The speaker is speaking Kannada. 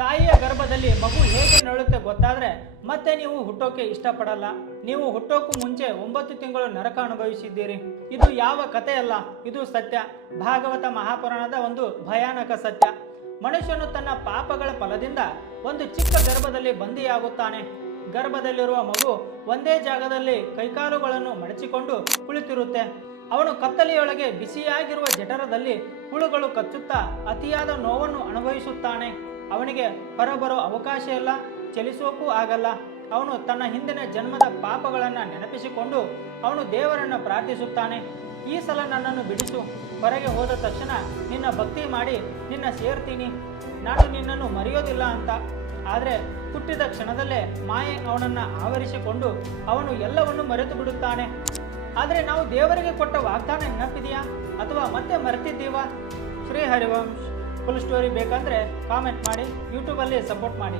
ತಾಯಿಯ ಗರ್ಭದಲ್ಲಿ ಮಗು ಹೇಗೆ ನರಳುತ್ತೆ ಗೊತ್ತಾದ್ರೆ ಮತ್ತೆ ನೀವು ಹುಟ್ಟೋಕೆ ಇಷ್ಟಪಡಲ್ಲ. ನೀವು ಹುಟ್ಟೋಕ್ಕೂ ಮುಂಚೆ 9 ತಿಂಗಳು ನರಕ ಅನುಭವಿಸಿದ್ದೀರಿ. ಇದು ಯಾವ ಕಥೆಯಲ್ಲ, ಇದು ಸತ್ಯ. ಭಾಗವತ ಮಹಾಪುರಾಣದ ಒಂದು ಭಯಾನಕ ಸತ್ಯ. ಮನುಷ್ಯನು ತನ್ನ ಪಾಪಗಳ ಫಲದಿಂದ ಒಂದು ಚಿಕ್ಕ ಗರ್ಭದಲ್ಲಿ ಬಂದಿಯಾಗುತ್ತಾನೆ. ಗರ್ಭದಲ್ಲಿರುವ ಮಗು ಒಂದೇ ಜಾಗದಲ್ಲಿ ಕೈಕಾಲುಗಳನ್ನು ಮಡಚಿಕೊಂಡು ಕುಳಿತಿರುತ್ತೆ. ಅವನು ಕತ್ತಲೆಯೊಳಗೆ ಬಿಸಿಯಾಗಿರುವ ಜಠರದಲ್ಲಿ ಹುಳುಗಳು ಕಚ್ಚುತ್ತಾ ಅತಿಯಾದ ನೋವನ್ನು ಅನುಭವಿಸುತ್ತಾನೆ. ಅವನಿಗೆ ಹೊರಬರೋ ಅವಕಾಶ ಇಲ್ಲ, ಚಲಿಸೋಕೂ ಆಗಲ್ಲ. ಅವನು ತನ್ನ ಹಿಂದಿನ ಜನ್ಮದ ಪಾಪಗಳನ್ನು ನೆನಪಿಸಿಕೊಂಡು ಅವನು ದೇವರನ್ನು ಪ್ರಾರ್ಥಿಸುತ್ತಾನೆ, ಈ ಸಲ ನನ್ನನ್ನು ಬಿಡಿಸು. ಹೊರಗೆ ಹೋದ ತಕ್ಷಣ ನಿನ್ನ ಭಕ್ತಿ ಮಾಡಿ ನಿನ್ನ ಸೇರ್ತೀನಿ, ನಾನು ನಿನ್ನನ್ನು ಮರೆಯೋದಿಲ್ಲ ಅಂತ. ಆದರೆ ಹುಟ್ಟಿದ ಕ್ಷಣದಲ್ಲೇ ಮಾಯೆ ಅವನನ್ನು ಆವರಿಸಿಕೊಂಡು ಅವನು ಎಲ್ಲವನ್ನು ಮರೆತು ಬಿಡುತ್ತಾನೆ. ಆದರೆ ನಾವು ದೇವರಿಗೆ ಕೊಟ್ಟ ವಾಗ್ದಾನ ನೆನಪಿದೆಯಾ ಅಥವಾ ಮತ್ತೆ ಮರೆತಿದ್ದೀವಾ? ಶ್ರೀ ಹರಿವಂಶ್ ಫುಲ್ ಸ್ಟೋರಿ ಬೇಕಂದರೆ ಕಾಮೆಂಟ್ ಮಾಡಿ, ಯೂಟ್ಯೂಬಲ್ಲಿ ಸಪೋರ್ಟ್ ಮಾಡಿ.